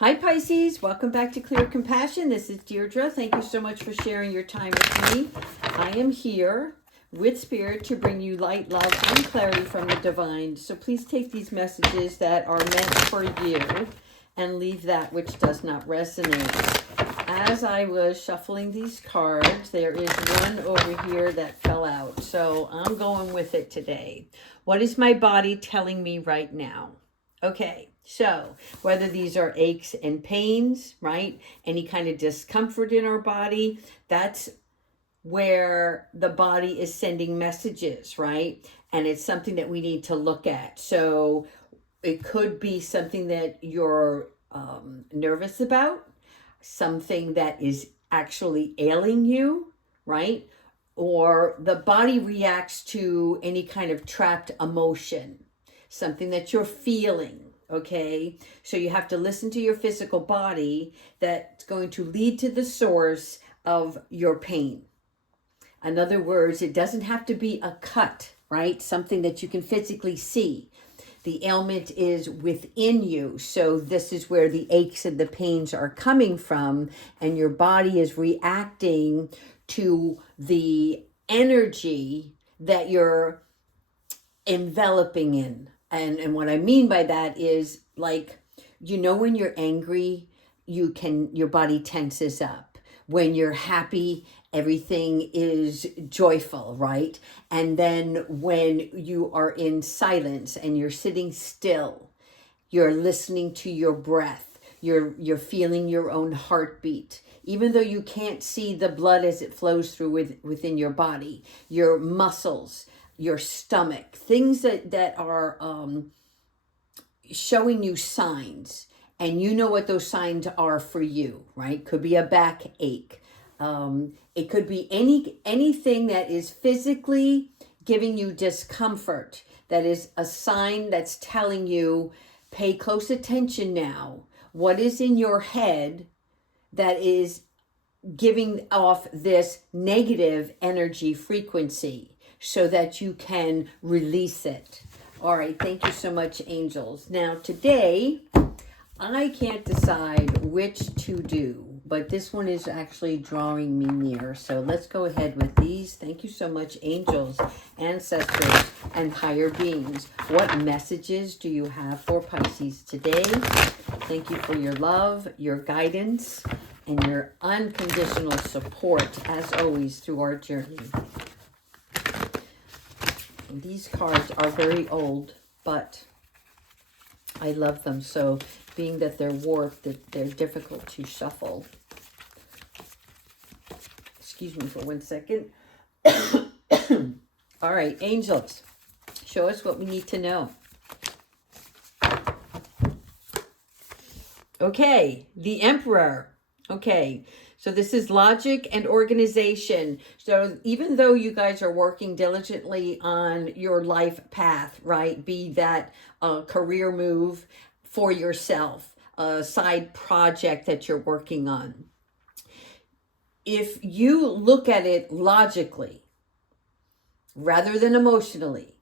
Hi Pisces, welcome back to Clear Compassion. This is Deirdre. Thank you so much for sharing your time with me. I am here with Spirit to bring you light, love, and clarity from the divine. So please take these messages that are meant for you and leave that which does not resonate. As I was shuffling these cards, there is one over here that fell out. So I'm going with it today. What is my body telling me right now? Okay. So whether these are aches and pains, right? Any kind of discomfort in our body, that's where the body is sending messages, right? And it's something that we need to look at. So it could be something that you're nervous about, something that is actually ailing you, right? Or the body reacts to any kind of trapped emotion, something that you're feeling. Okay, so you have to listen to your physical body that's going to lead to the source of your pain. In other words, it doesn't have to be a cut, right? Something that you can physically see. The ailment is within you. So this is where the aches and the pains are coming from, and your body is reacting to the energy that you're enveloping in. And what I mean by that is, like, when you're angry, your body tenses up. When you're happy, everything is joyful, right? And then when you are in silence and you're sitting still, you're listening to your breath. You're feeling your own heartbeat. Even though you can't see the blood as it flows through within your body, your muscles, your stomach, things that are showing you signs, and you know what those signs are for you, right? Could be a backache. It could be anything that is physically giving you discomfort. That is a sign that's telling you, pay close attention now. What is in your head that is giving off this negative energy frequency, so that you can release it. All right, thank you so much, angels. Now, today, I can't decide which to do, but this one is actually drawing me near. So let's go ahead with these. Thank you so much, angels, ancestors, and higher beings. What messages do you have for Pisces today? Thank you for your love, your guidance, and your unconditional support, as always, through our journey. These cards are very old, but I love them. So being that they're warped, that they're difficult to shuffle. Excuse me for 1 second. All right, angels, show us what we need to know. Okay, the Emperor. Okay, so this is logic and organization. So even though you guys are working diligently on your life path, right? Be that a career move for yourself, a side project that you're working on. If you look at it logically, rather than emotionally,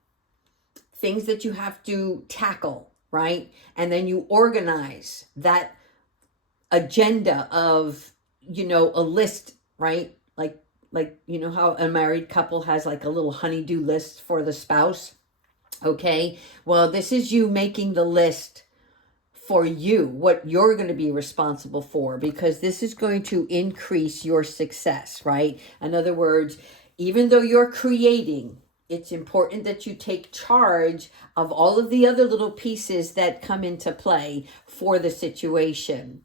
things that you have to tackle, right? And then you organize that agenda of, a list, right? Like how a married couple has like a little honey-do list for the spouse. Okay, well, this is you making the list for you, what you're going to be responsible for, because this is going to increase your success, right? In other words, even though you're creating, it's important that you take charge of all of the other little pieces that come into play for the situation.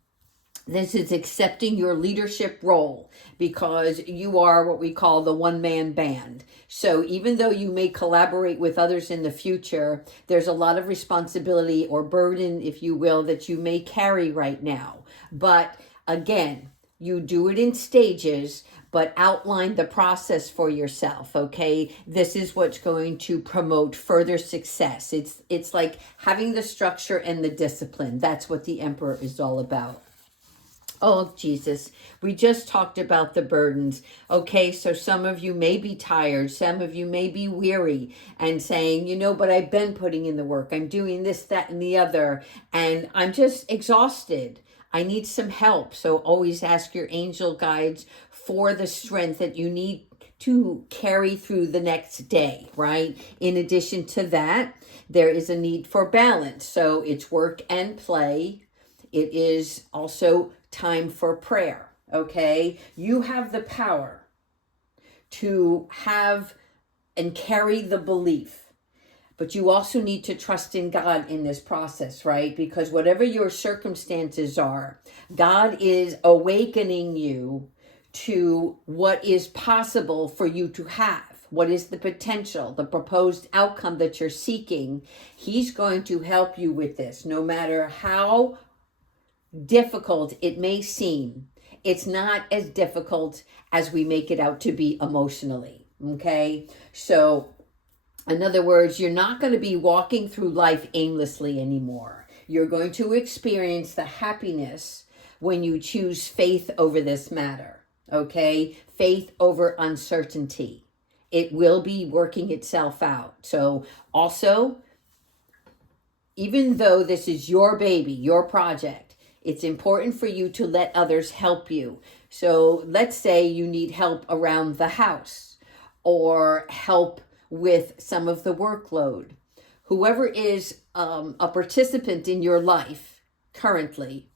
This is accepting your leadership role, because you are what we call the one-man band. So even though you may collaborate with others in the future, there's a lot of responsibility or burden, if you will, that you may carry right now. But again, you do it in stages, but outline the process for yourself, okay? This is what's going to promote further success. It's like having the structure and the discipline. That's what the Emperor is all about. Oh, Jesus, we just talked about the burdens. Okay, so some of you may be tired. Some of you may be weary and saying, but I've been putting in the work. I'm doing this, that, and the other, and I'm just exhausted. I need some help. So always ask your angel guides for the strength that you need to carry through the next day, right? In addition to that, there is a need for balance. So it's work and play. It is also time for prayer, okay? You have the power to have and carry the belief. But you also need to trust in God in this process, right? Because whatever your circumstances are, God is awakening you to what is possible for you to have. What is the potential, the proposed outcome that you're seeking? He's going to help you with this, no matter how difficult it may seem. It's not as difficult as we make it out to be emotionally, okay? So, in other words, you're not going to be walking through life aimlessly anymore. You're going to experience the happiness when you choose faith over this matter, okay? Faith over uncertainty. It will be working itself out. So also, even though this is your baby, your project, it's important for you to let others help you. So let's say you need help around the house or help with some of the workload. Whoever is a participant in your life currently,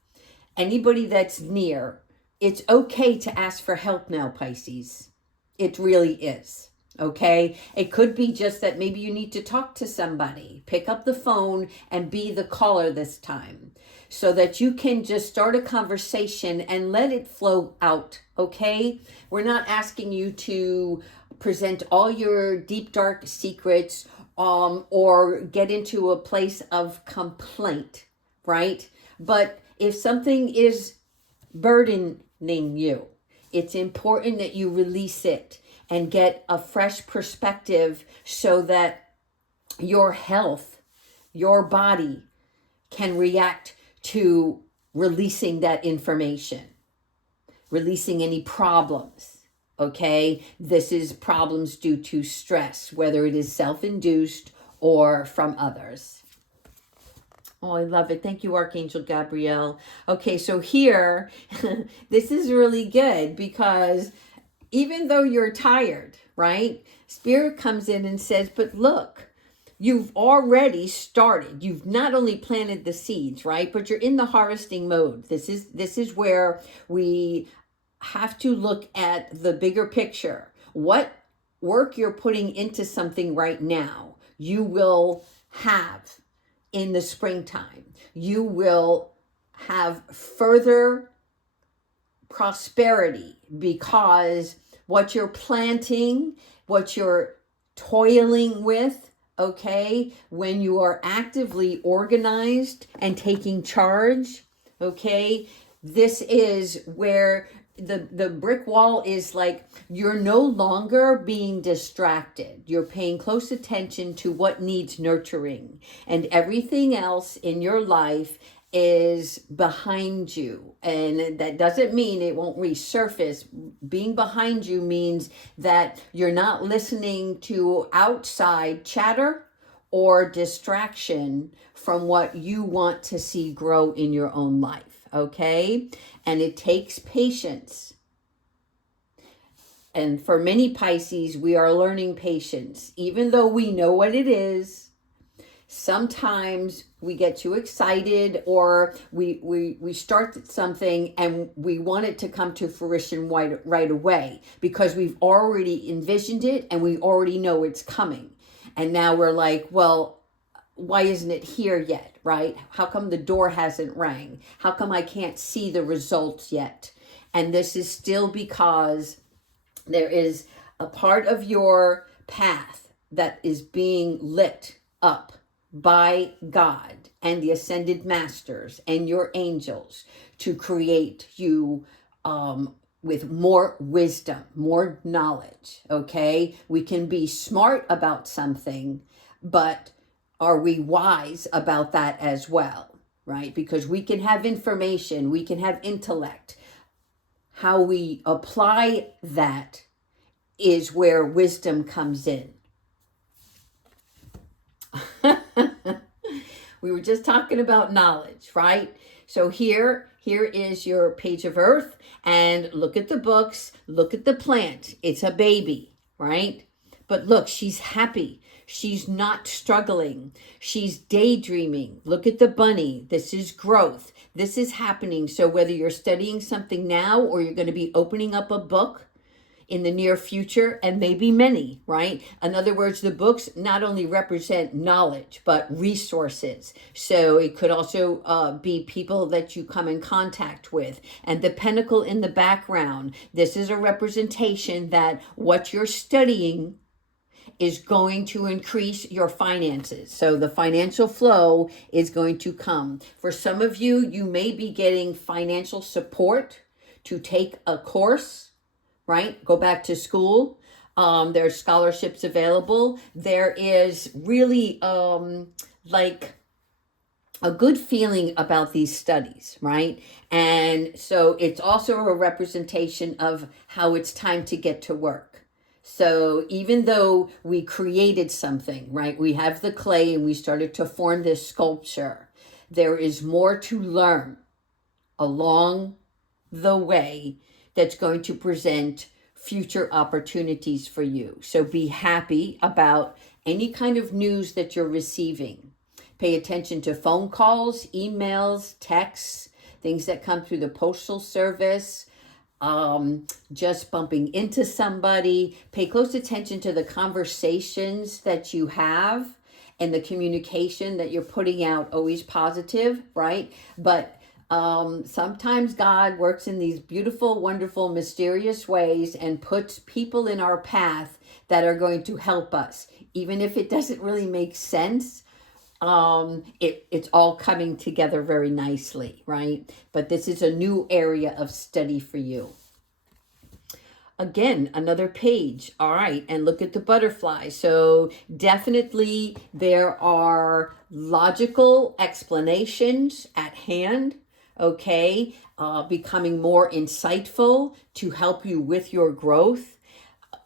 anybody that's near, it's okay to ask for help now, Pisces. It really is. Okay? It could be just that maybe you need to talk to somebody. Pick up the phone and be the caller this time so that you can just start a conversation and let it flow out. Okay? We're not asking you to present all your deep, dark secrets or get into a place of complaint, right? But if something is burdening you, it's important that you release it and get a fresh perspective so that your health, your body can react to releasing that information, releasing any problems. Okay, this is problems due to stress, whether it is self-induced or from others. Oh, I love it. Thank you, Archangel Gabriel. Okay, so here, this is really good because even though you're tired, right? Spirit comes in and says, but look, you've already started. You've not only planted the seeds, right? But you're in the harvesting mode. This is where we have to look at the bigger picture. What work you're putting into something right now, you will have in the springtime. You will have further prosperity because what you're planting, what you're toiling with, okay, when you are actively organized and taking charge, okay, this is where the brick wall is like you're no longer being distracted. You're paying close attention to what needs nurturing, and everything else in your life is behind you. And that doesn't mean it won't resurface. Being behind you means that you're not listening to outside chatter or distraction from what you want to see grow in your own life. Okay? And it takes patience. And for many Pisces, we are learning patience. Even though we know what it is, sometimes we get too excited or we start something and we want it to come to fruition right away because we've already envisioned it and we already know it's coming. And now we're like, well, why isn't it here yet, right? How come the door hasn't rang? How come I can't see the results yet? And this is still because there is a part of your path that is being lit up by God and the ascended masters and your angels to create you with more wisdom, more knowledge, okay? We can be smart about something, but are we wise about that as well, right? Because we can have information, we can have intellect. How we apply that is where wisdom comes in. We were just talking about knowledge, right? So here here is your page of earth, and look at the books, look at the plant. It's a baby, right? But look, she's happy. She's not struggling. She's daydreaming. Look at the bunny. This is growth. This is happening. So whether you're studying something now or you're going to be opening up a book in the near future, and maybe many, right? In other words, the books not only represent knowledge, but resources. So it could also be people that you come in contact with. And the pentacle in the background, this is a representation that what you're studying is going to increase your finances. So the financial flow is going to come. For some of you, you may be getting financial support to take a course, right? Go back to school. There's scholarships available. There is really like a good feeling about these studies, right? And so it's also a representation of how it's time to get to work. So even though we created something, right? We have the clay and we started to form this sculpture. There is more to learn along the way that's going to present future opportunities for you. So be happy about any kind of news that you're receiving. Pay attention to phone calls, emails, texts, things that come through the postal service, just bumping into somebody. Pay close attention to the conversations that you have and the communication that you're putting out, always positive, right? But sometimes God works in these beautiful, wonderful, mysterious ways and puts people in our path that are going to help us. Even if it doesn't really make sense, it's all coming together very nicely, right? But this is a new area of study for you. Again, another page. All right. And look at the butterfly. So definitely there are logical explanations at hand. Okay. Becoming more insightful to help you with your growth.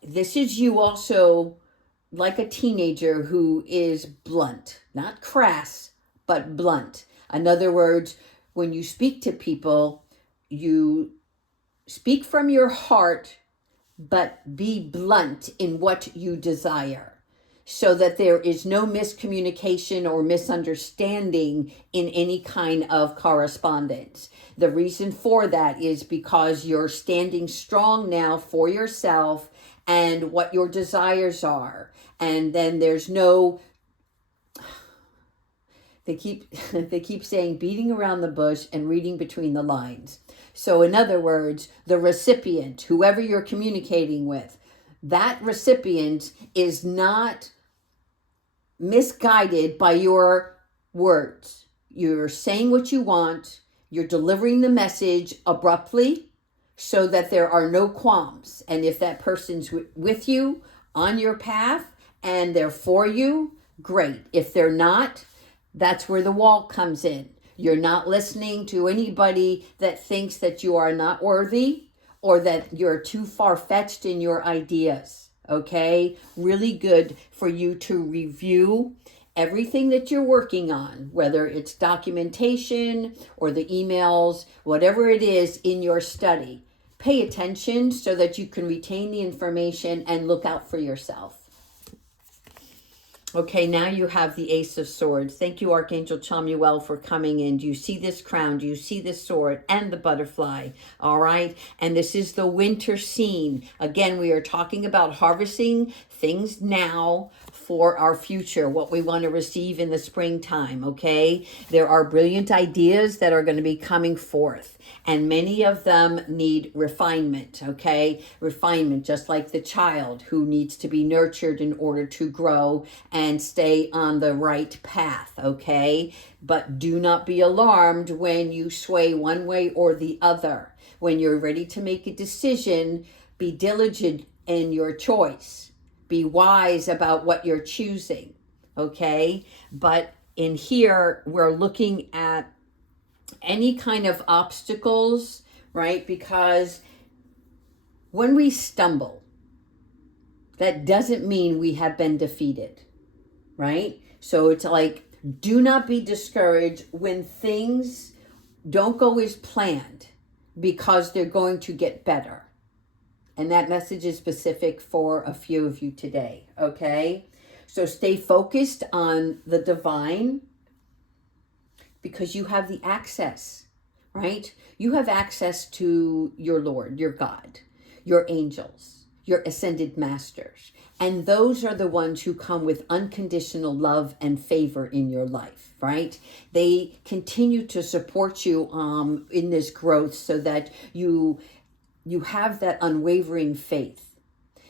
This is you also like a teenager who is blunt, not crass, but blunt. In other words, when you speak to people, you speak from your heart, but be blunt in what you desire so that there is no miscommunication or misunderstanding in any kind of correspondence. The reason for that is because you're standing strong now for yourself and what your desires are. And then there's no, they keep saying beating around the bush and reading between the lines. So in other words, the recipient, whoever you're communicating with, that recipient is not misguided by your words. You're saying what you want. You're delivering the message abruptly so that there are no qualms. And if that person's with you on your path and they're for you, great. If they're not, that's where the wall comes in. You're not listening to anybody that thinks that you are not worthy or that you're too far-fetched in your ideas, okay? Really good for you to review everything that you're working on, whether it's documentation or the emails, whatever it is in your study. Pay attention so that you can retain the information and look out for yourself. Okay, now you have the Ace of Swords. Thank you, Archangel Chamuel, for coming in. Do you see this crown? Do you see this sword and the butterfly? All right, and this is the winter scene. Again, we are talking about harvesting things now for our future, what we want to receive in the springtime, okay? There are brilliant ideas that are going to be coming forth, and many of them need refinement, okay? Refinement, just like the child who needs to be nurtured in order to grow and stay on the right path, okay? But do not be alarmed when you sway one way or the other. When you're ready to make a decision, be diligent in your choice. Be wise about what you're choosing, okay? But in here, we're looking at any kind of obstacles, right? Because when we stumble, that doesn't mean we have been defeated, right? So it's like, do not be discouraged when things don't go as planned because they're going to get better. And that message is specific for a few of you today, okay? So stay focused on the divine because you have the access, right? You have access to your Lord, your God, your angels, your ascended masters. And those are the ones who come with unconditional love and favor in your life, right? They continue to support you in this growth so that you have that unwavering faith.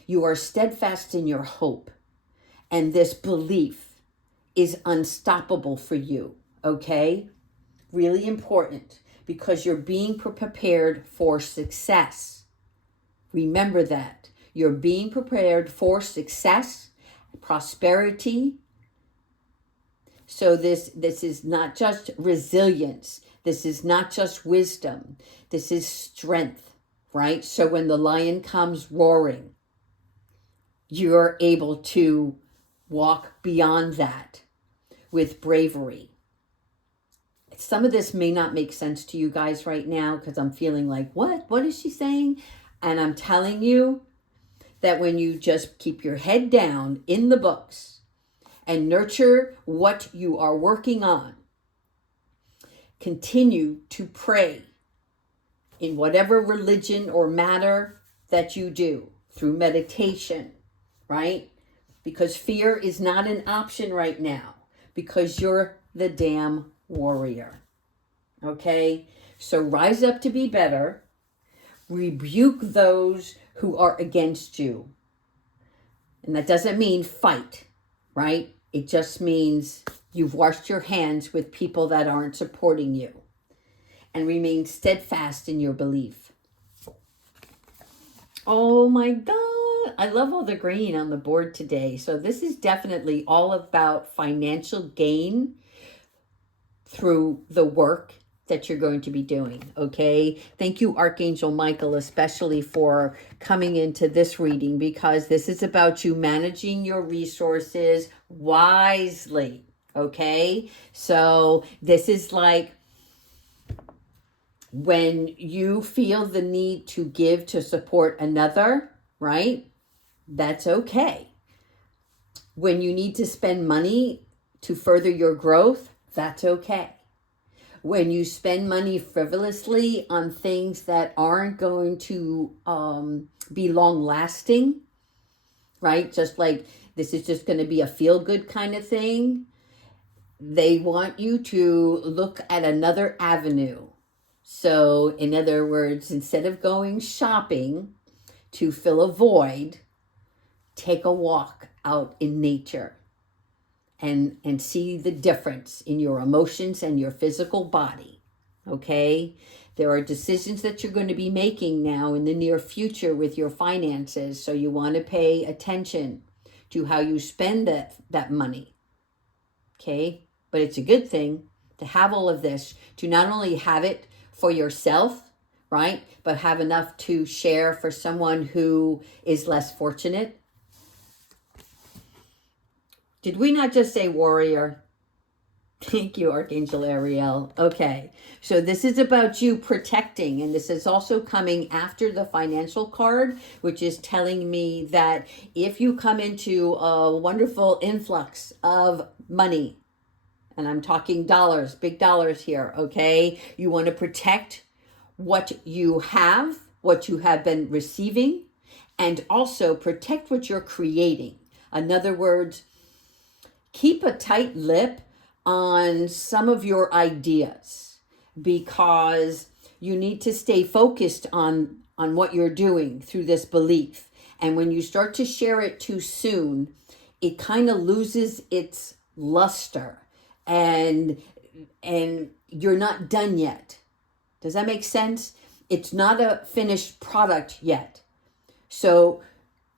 You are steadfast in your hope. And this belief is unstoppable for you, okay? Really important because you're being prepared for success. Remember that. You're being prepared for success, prosperity. So this is not just resilience. This is not just wisdom. This is strength, right? So when the lion comes roaring, you're able to walk beyond that with bravery. Some of this may not make sense to you guys right now because I'm feeling like, what is she saying? And I'm telling you that when you just keep your head down in the books and nurture what you are working on, continue to pray in whatever religion or matter that you do through meditation, right? Because fear is not an option right now because you're the damn warrior. Okay? So rise up to be better. Rebuke those who are against you. And that doesn't mean fight, right? It just means you've washed your hands with people that aren't supporting you. And remain steadfast in your belief. Oh my God. I love all the green on the board today. So this is definitely all about financial gain through the work that you're going to be doing, okay? Thank you, Archangel Michael, especially for coming into this reading because this is about you managing your resources wisely, okay? So this is like when you feel the need to give to support another, right? That's okay. When you need to spend money to further your growth, that's okay. When you spend money frivolously on things that aren't going to be long lasting, right? Just like this is just going to be a feel good kind of thing. They want you to look at another avenue. So in other words, instead of going shopping to fill a void, take a walk out in nature and see the difference in your emotions and your physical body, okay? There are decisions that you're going to be making now in the near future with your finances, so you want to pay attention to how you spend that money, okay? But it's a good thing to have all of this, to not only have it for yourself, right, but have enough to share for someone who is less fortunate. Did we not just say warrior? Thank you, Archangel Ariel. Okay, so this is about you protecting, and this is also coming after the financial card, which is telling me that if you come into a wonderful influx of money, and I'm talking dollars, big dollars here, okay? You want to protect what you have been receiving, and also protect what you're creating. In other words, keep a tight lip on some of your ideas because you need to stay focused on what you're doing through this belief. And when you start to share it too soon, it kind of loses its luster and you're not done yet. Does that make sense? It's not a finished product yet. So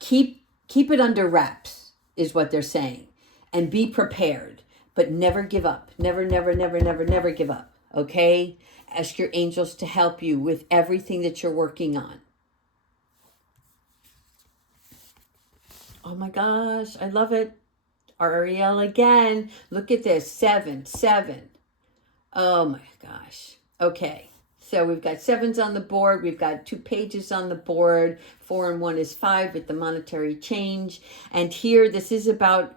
keep it under wraps is what they're saying. And be prepared, but never give up. Never give up, okay? Ask your angels to help you with everything that you're working on. Oh my gosh, I love it. Ariel again. Look at this, 7. Oh my gosh. Okay. So we've got 7s on the board. We've got 2 pages on the board. 4 and 1 is 5 with the monetary change. And here, this is about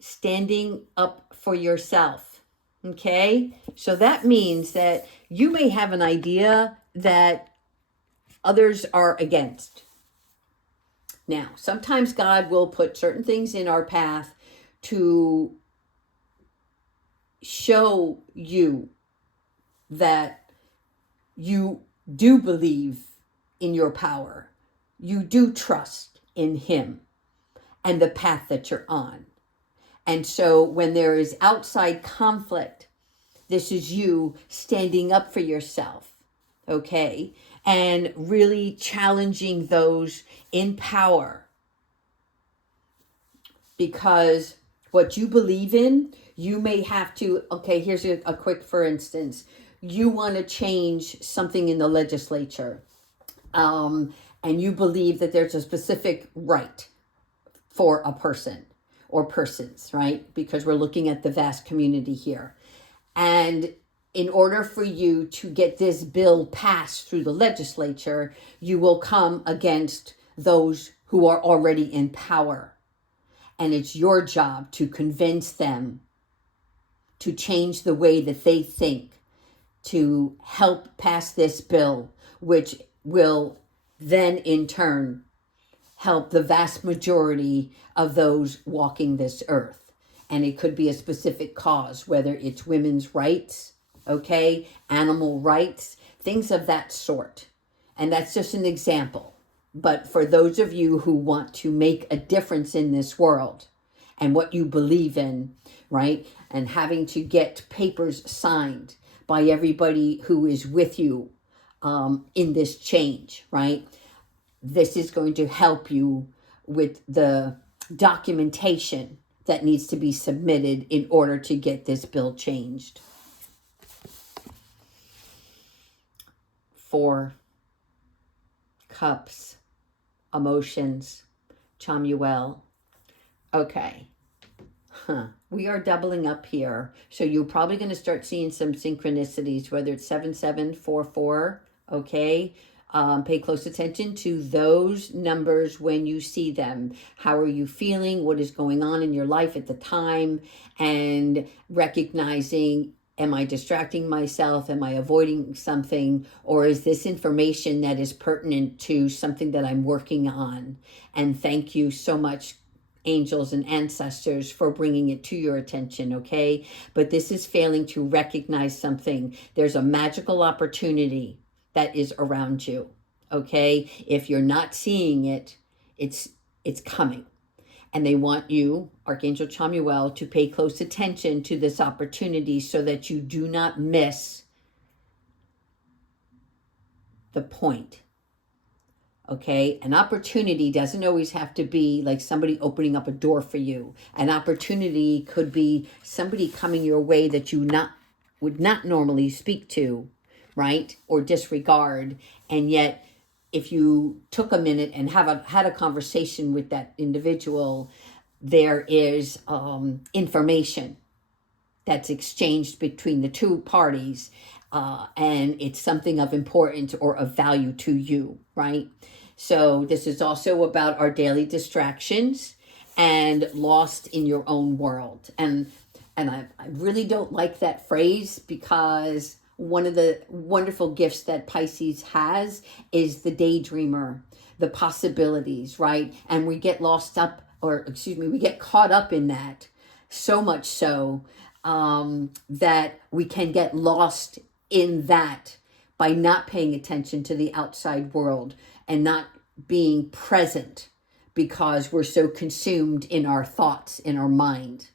standing up for yourself. Okay. So that means that you may have an idea that others are against. Now, sometimes God will put certain things in our path to show you that you do believe in your power. You do trust in Him and the path that you're on. And so when there is outside conflict, this is you standing up for yourself, okay? And really challenging those in power. Because what you believe in, you may have to, okay, here's a quick for instance. You want to change something in the legislature. And you believe that there's a specific right for a person or persons, right? Because we're looking at the vast community here. And in order for you to get this bill passed through the legislature, you will come against those who are already in power. And it's your job to convince them to change the way that they think, to help pass this bill, which will then in turn help the vast majority of those walking this earth. And it could be a specific cause, whether it's women's rights, okay, animal rights, things of that sort. And that's just an example. But for those of you who want to make a difference in this world and what you believe in, right, and having to get papers signed by everybody who is with you in this change, right, this is going to help you with the documentation that needs to be submitted in order to get this bill changed. 4 cups, emotions, Chamuel. Okay. We are doubling up here. So you're probably going to start seeing some synchronicities, whether it's 7744, okay? Pay close attention to those numbers when you see them. How are you feeling? What is going on in your life at the time? And recognizing, am I distracting myself? Am I avoiding something? Or is this information that is pertinent to something that I'm working on? And thank you so much, angels and ancestors, for bringing it to your attention, okay? But this is failing to recognize something. There's a magical opportunity that is around you, okay? If you're not seeing it, it's coming. And they want you, Archangel Chamuel, to pay close attention to this opportunity so that you do not miss the point. Okay, an opportunity doesn't always have to be like somebody opening up a door for you. An opportunity could be somebody coming your way that you would not normally speak to, right? Or disregard. And yet, if you took a minute and had a conversation with that individual, there is information that's exchanged between the two parties, and it's something of importance or of value to you, right? So this is also about our daily distractions and lost in your own world. And I really don't like that phrase, because one of the wonderful gifts that Pisces has is the daydreamer, the possibilities, right? And we get we get caught up in that, so much so that we can get lost in that by not paying attention to the outside world and not being present, because we're so consumed in our thoughts, in our mind.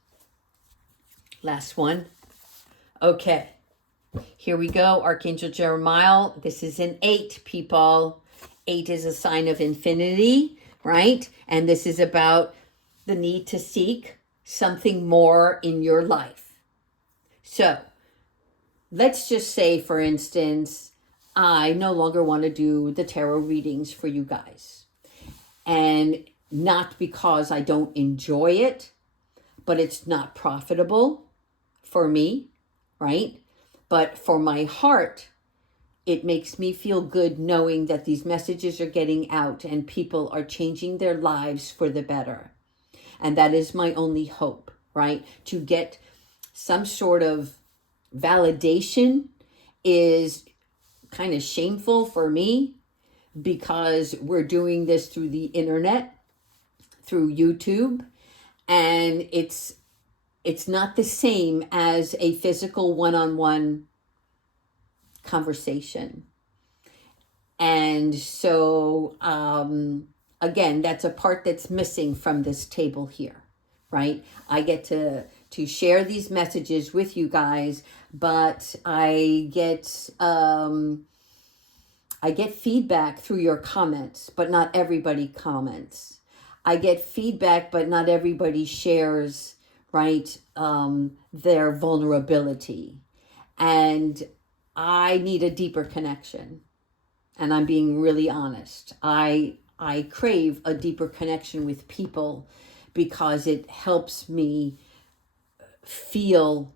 Last one. Okay, here we go. Archangel Jeremiah. This is an 8, people. 8 is a sign of infinity, right? And this is about the need to seek something more in your life. So let's just say, for instance, I no longer want to do the tarot readings for you guys. And not because I don't enjoy it, but it's not profitable for me, right? But for my heart, it makes me feel good knowing that these messages are getting out and people are changing their lives for the better. And that is my only hope, right? To get some sort of validation is kind of shameful for me because we're doing this through the internet, through YouTube, and it's not the same as a physical one-on-one conversation. And so again, that's a part that's missing from this table here, right? I get to share these messages with you guys, but I get feedback through your comments, but not everybody comments. I get feedback, but not everybody shares, right, their vulnerability. And I need a deeper connection. And I'm being really honest. I crave a deeper connection with people because it helps me feel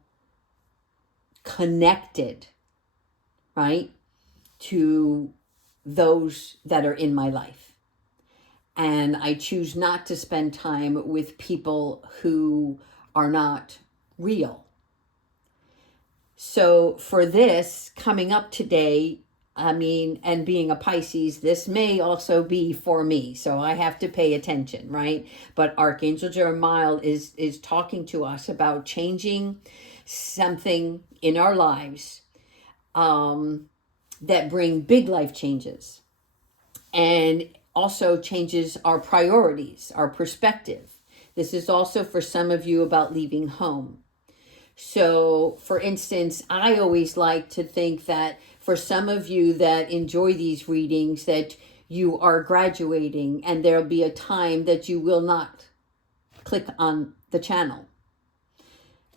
connected, right, to those that are in my life. And I choose not to spend time with people who are not real. So for this coming up today, and being a Pisces, this may also be for me. So I have to pay attention, right? But Archangel Jeremiah is talking to us about changing something in our lives that bring big life changes. And also changes our priorities, our perspective. This is also for some of you about leaving home. So, for instance, I always like to think that for some of you that enjoy these readings, that you are graduating and there'll be a time that you will not click on the channel,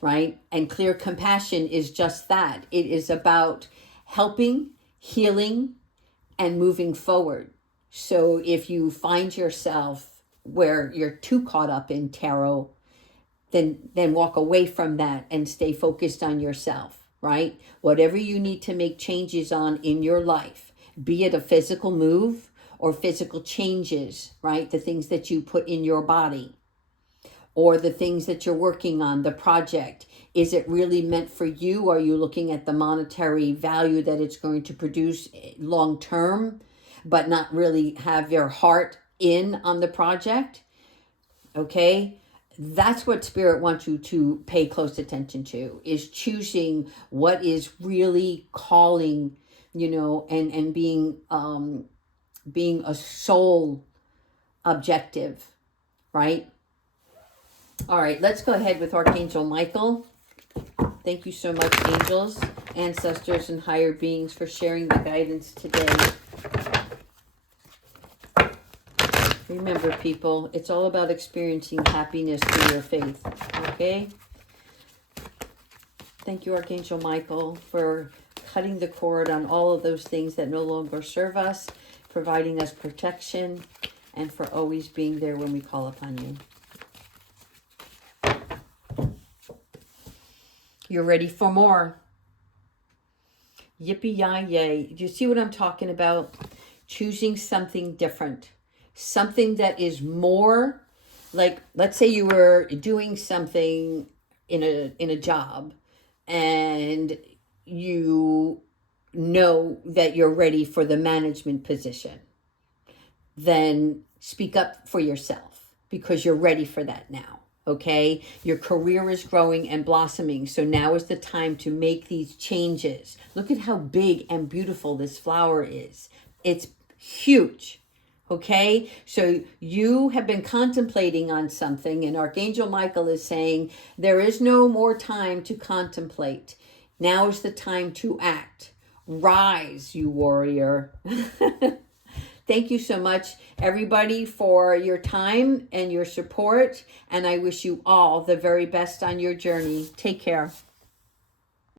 right? And Clear Compassion is just that. It is about helping, healing, and moving forward. So if you find yourself where you're too caught up in tarot, then walk away from that and stay focused on yourself, right? Whatever you need to make changes on in your life, be it a physical move or physical changes, right? The things that you put in your body or the things that you're working on, the project. Is it really meant for you? Are you looking at the monetary value that it's going to produce long term, but not really have your heart in on the project? Okay? That's what Spirit wants you to pay close attention to, is choosing what is really calling, and being a soul objective, right? All right, let's go ahead with Archangel Michael. Thank you so much, angels, ancestors, and higher beings for sharing the guidance today. Remember, people, it's all about experiencing happiness through your faith, okay? Thank you, Archangel Michael, for cutting the cord on all of those things that no longer serve us, providing us protection, and for always being there when we call upon you. You're ready for more. Yippee-yi-yay. Do you see what I'm talking about? Choosing something different. Something that is more like, let's say you were doing something in a job and you know that you're ready for the management position. Then speak up for yourself because you're ready for that now. Okay, your career is growing and blossoming. So now is the time to make these changes. Look at how big and beautiful this flower is. It's huge. Okay, so you have been contemplating on something, and Archangel Michael is saying there is no more time to contemplate. Now is the time to act. Rise, you warrior. Thank you so much, everybody, for your time and your support, and I wish you all the very best on your journey. Take care.